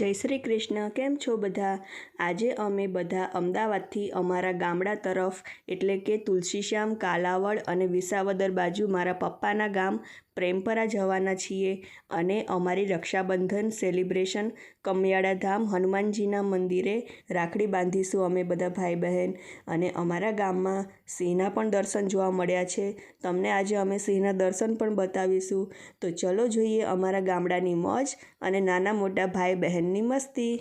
જય શ્રી કૃષ્ણ. કેમ છો બધા? આજે અમે બધા અમદાવાદથી અમારા ગામડા તરફ એટલે કે તુલસીશ્યામ, કાલાવડ અને વિસાવદર બાજુ મારા પપ્પાના ગામ પ્રેમપરા જવાના છીએ અને અમારી રક્ષાબંધન સેલિબ્રેશન કમિયાડા ધામ હનુમાનજીના મંદિરે રાખડી બાંધીશું અમે બધા ભાઈ બહેન. અને અમારા ગામમાં સિંહના પણ દર્શન જોવા મળ્યા છે. તમને આજે અમે સિંહના દર્શન પણ બતાવીશું. તો ચલો જોઈએ અમારા ગામડાની મોજ અને નાના મોટા ભાઈ બહેનની મસ્તી.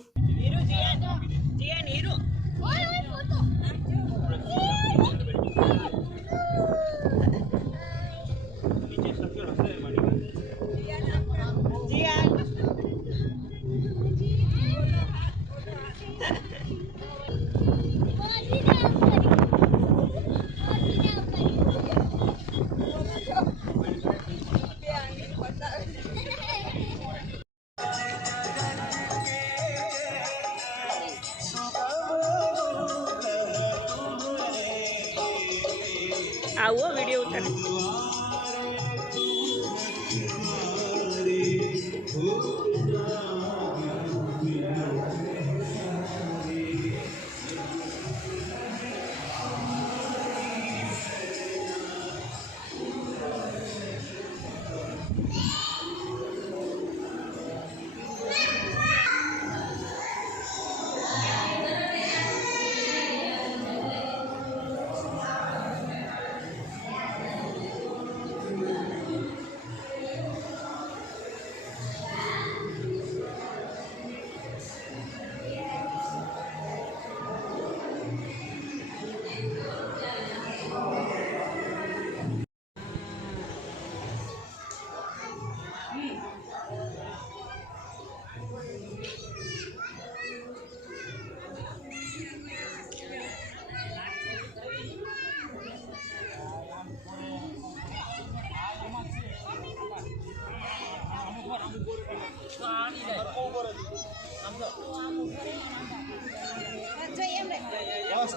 આવો વિડીયો ઉતારે.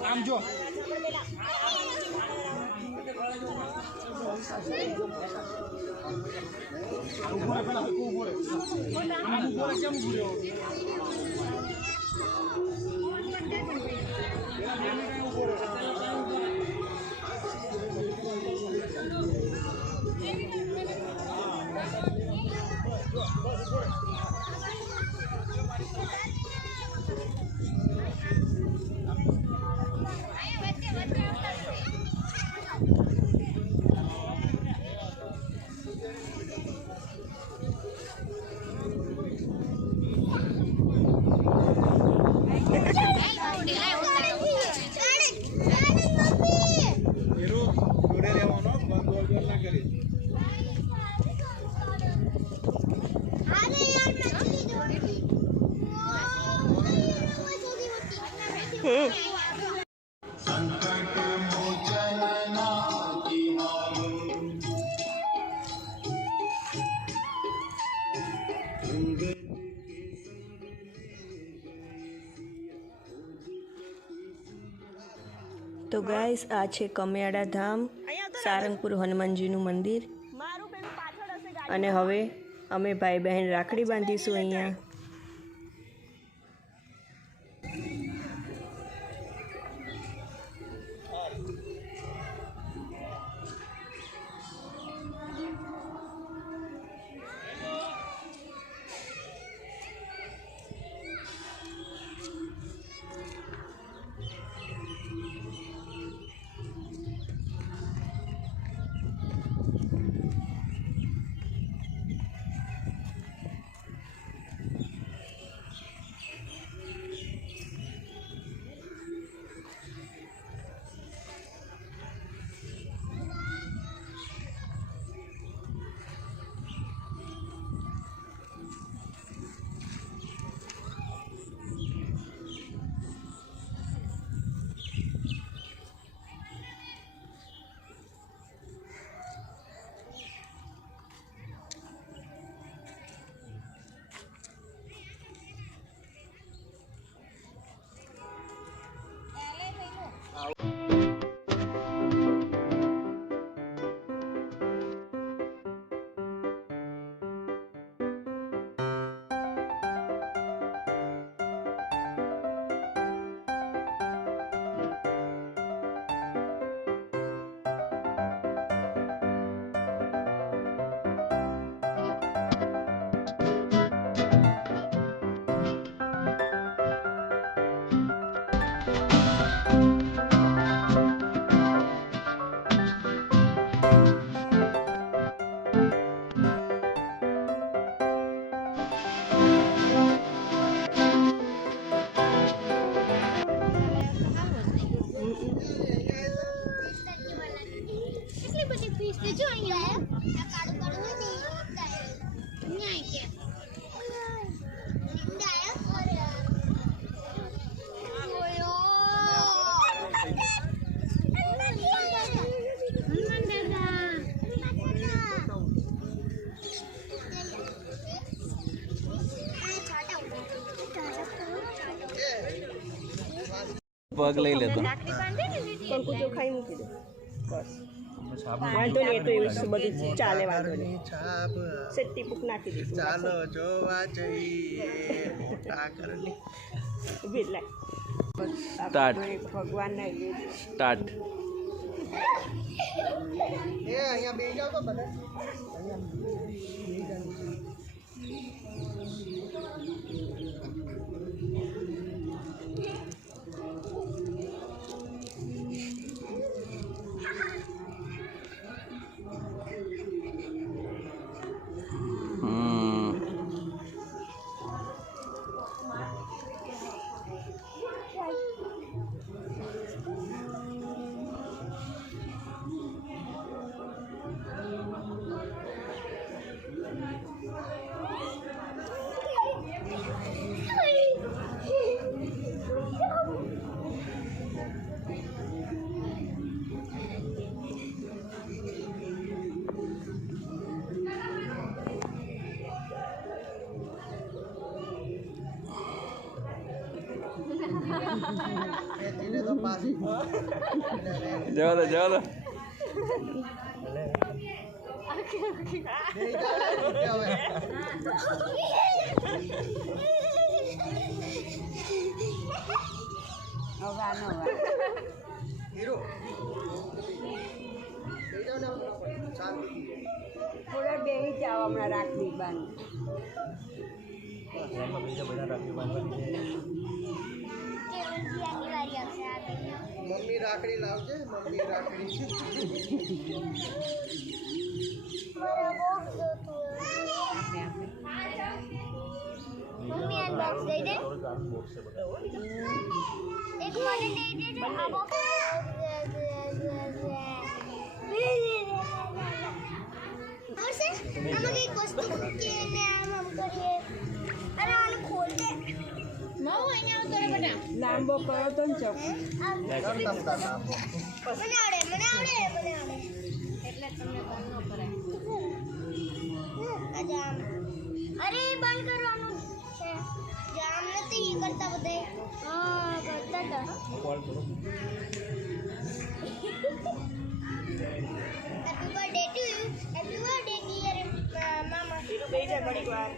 આમ જો તો ગાઈસ, આ છે કમિયાડા ધામ સારંગપુર હનુમાનજીનું મંદિર. અને હવે અમે ભાઈ બહેન રાખડી બાંધીશું અહીંયા. પગ લઈ લેતો કંકુ ચોખાઈ મૂકી દે બસ વાંધો નહીં એ તો એવું બધું ચાલે વાંધો નહીં સેટ્ટી પૂક નાખી દઈશું ચાલો જોવા જઈએ ઉભી લાય સ્ટાર્ટ ભગવાનના સ્ટાર્ટ એ અહીંયા બેસી જાવ તો બધા જવા દો જવા દો થોડા બેસી જાઓ હમણાં રાખડી બાંધ મમ્મી રાખડી લાવજે મમ્મી રાખડી મમ્મી આ બોક્સ દઈ દે એક મને દઈ દે આ બોક્સ આવશે આમાં કઈ વસ્તુ મૂકીએ ને આમ કરીએ અરે આને ખોલ દે માવો અહીંયા કરે બેટા લાંબો કરો તો ને ચોક મને આવડે એટલે તમને બંધ ન કરાય જામ અરે બંધ કરવાનું છે જામ નથી એ કરતા બધે હા કરતા હતા હેપી બર્થડે ડિયર મામા હીરો બેસી જા ઘડીક વાર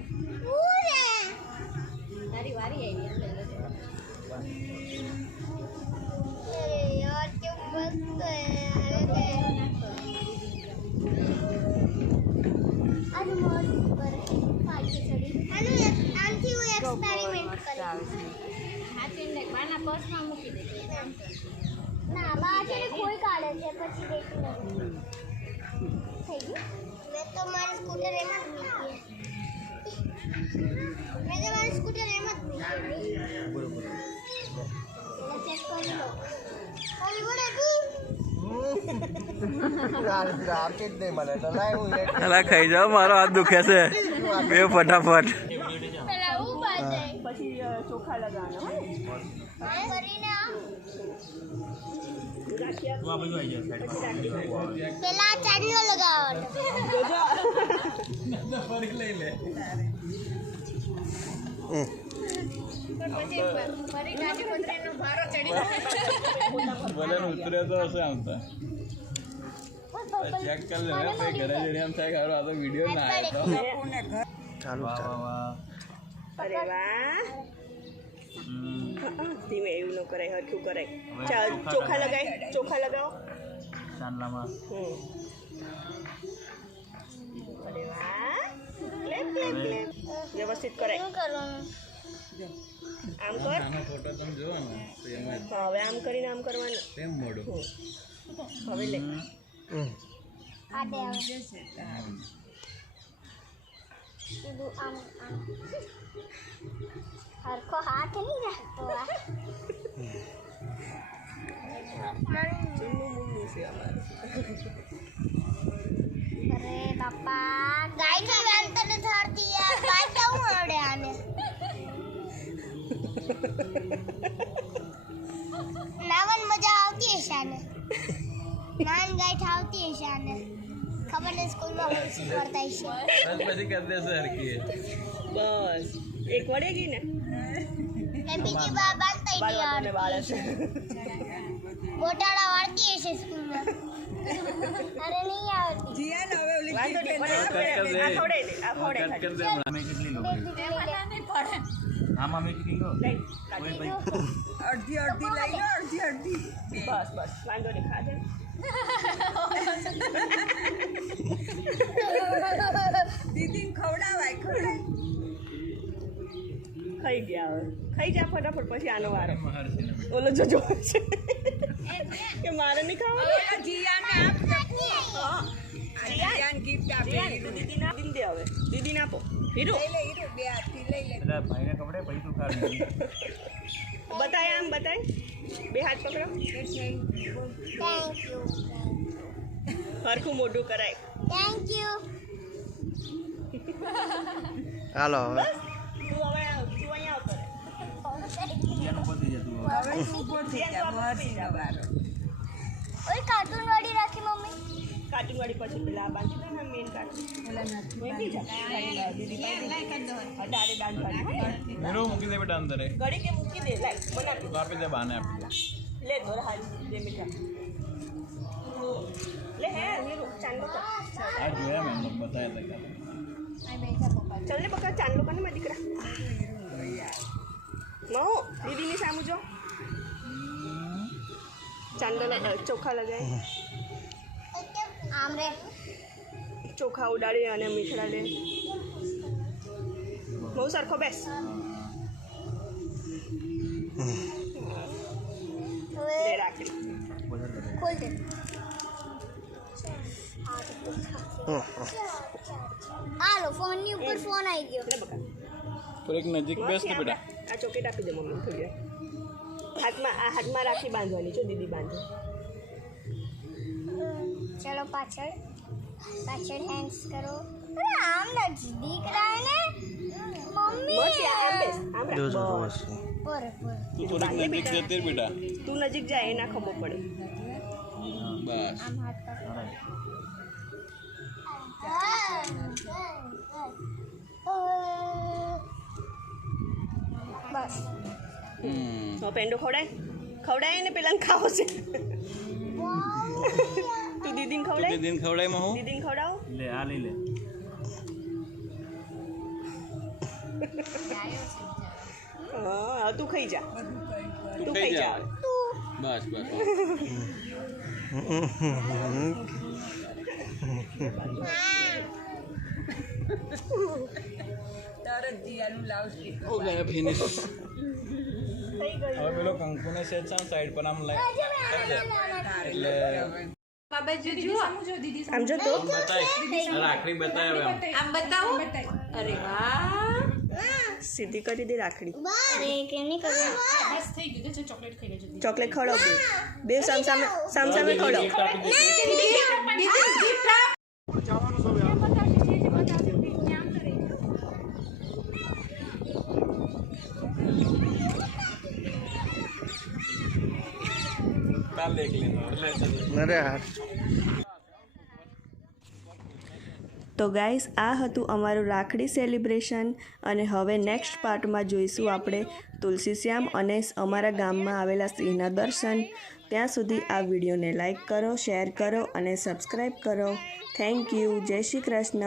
પૂરે તારી વારી આવી અરે યાર કેવું મસ્ત આજ મોર પર પાછી ચડી આનથી હું એક્સપેરિમેન્ટ કરી હાથીને ખાના પર્સમાં મૂકી દે ના બાજે કોઈ કાઢે છે પછી દેખી નથી થઈ ગયું મેં તો મારું સ્કૂટર એમ જ મૂકી મેં તો મારું સ્કૂટર એમ જ મૂકી ચેક કરી લો આપી જ નહીં મને તો લાય હું અલા ખાઈ જાઓ મારો હાથ દુખે છે બે ફટાફટ પેલા ઊભા જાય પછી ચોખા લગાવવાના હોય ને કરીને રાખી પેલા ચાંદલો લગાવવાનો ફરી ગાડી પતરેનો ભારો ચડી ભલે ઉતરે તો હશે આમ તો ચેક કરી લે ભાઈ ઘરે જઈને એમ થાય કે આ તો વિડીયો ના આવ્યો ચાલુ ચાલુ અરે વાહ ધીમે એવું ન કરાય હરખું કરાય ચાલ ચોખા લગાવો ચાંદલામાં અરે વાહ ક્લેપ ક્લેપ ક્લેપ વ્યવસ્થિત કરાય શું કરવાનું આમ કર ફોટો તમે જોવો ને તો એમાં હવે આમ કરીને આમ કરવાનું સેમ મોડું હવે લે હાથે આવે કીધું આમ હરખો હાથ નહીં રાખતો આ અરે બાપા ગાય ની વેન તને થરતી યાર ગાય કેવું આવડે આને નાવન મજા આવતી હશે આને નાન ગાય ઠાવતી હશે આને ખબર નહીં સ્કૂલમાં હું શીખવાડતા હશે પછી કરી દેશે હરખી બસ એક વડે ગઈ ને એ બીજી બા બાંધતા બાળવાને વાળે છે ગોટાળા વાળતી હશે સ્કૂલમાં અરે નહીં આવડતી વાંધો નહીં મને આ ખવડાવી દે, આ ખવડાવી દે, આ ખવડાવી કટ કરી દે મમ્મી કેટલી લો હા મમ્મી કેટલી લો દે. કાઢી દે. અડધી અડધી લઈ લો અડધી અડધી બસ બસ વાંધો નહીં ખાજે દીદી ખવડાવાય ખવડાય ખાઈ ગયા હવે ખાઈ જા ફટાફટ પછી આનો વારો હર્ષિને ઓલો જો જોવે છે કે મારે નહીં ખાવાનું જીયાને આપ જીયાને ગિફ્ટ આપી દીદીને આપી દે હવે દીદીને આપો હીરો લઈ લે હીરો બે હાથથી લઈ લે એટલે ભાઈને કપડે પછી તું ખા બતાય આમ બતાય બે હાથ પકડો થેન્ક યુ હરખું મોઢું કરાય થેન્ક યુ હાલો હવે તું હવે તું અહીંયા આવતો રહે જીયાનું પતી જતું હવે હવે ઊભો થઈ જા મહર્ષિનો વારો ઓય કાર્ટૂન વાળી રાખી મમ્મી કાર્ટૂન વાળી પછી પેલા બાંધી દે ને મેન કાર્ટૂન મૂકી જા દીદી અડારે ડાન્સ વાળી મેરો મૂકી દે બેટા અંદર ઘડી કે મૂકી દે લાઈક બનાવી તું આપી દે બાને આપી દે ले दो हाथ दे बेटा ले है हीरो चांदलो का આ જોયા મેં લોકો બતાયા હતા चल ले पकड़ चांदलो का ना मैं दिख रहा नो दीदी ने सामू जो चांदलो चोखा लगाए આમ રે ચોખા ઉડાડે અને મીઠડા લે બહુ સરખો બેસ હવે લે રાખી ખોલ દે હાલો ફોન ની ઉપર ફોન આવી ગયો લે બકા પર એક નજીક બેસ તો બેટા આ ચોકેટ આપી દે મમ્મી થોડી હાથમાં રાખી બાંધવાની છો દીદી બાંધો ચલો પાછળ હેન્ડ્સ કરો અરે આમ નજીક રાય ને મમ્મી બસ આમ બેસ આમ રાખ જોજો બસ. બસ પર તું થોડીક નજીક જતી રહે બેટા તું નજીક જાય એના ખબર પડે બસ આમ હાથ પર બસ હવે પેંડો ખવડાય ને પેલા ખાવો છે તું દીદીને તું ખવડાય દિન ખવડાય માં હું દીદીને ખવડાવો લે આ લઈ લે હા તું ખાઈ જા તું ખાઈ ખાઈ જા. જા બસ બસ તરત જીયાનું લાવશે હો ગયા ફિનિશ થઈ ગયું હવે પેલો કંકુને સેટ છે સાઈડ પર આમ લઈ એટલે આમ જો તો બતાય રાખડી બતાય હવે આમ. સીધી કરી દે રાખડી અરે કેમ નહીં કરવું ચોકલેટ ખવડાવ બે સામસામે ખવડાવ gift આપી દે. કાલ દેખ લેનો એટલે અરે હાર તો ગાઈસ આ હતું અમારું રાખડી સેલિબ્રેશન અને હવે નેક્સ્ટ પાર્ટમાં જોઈશું આપણે તુલસીશ્યામ અને અમારા ગામમાં આવેલા સિંહના દર્શન ત્યાં સુધી આ વિડીયોને લાઈક કરો શેર કરો અને સબસ્ક્રાઈબ કરો થેન્ક યુ જય શ્રી કૃષ્ણ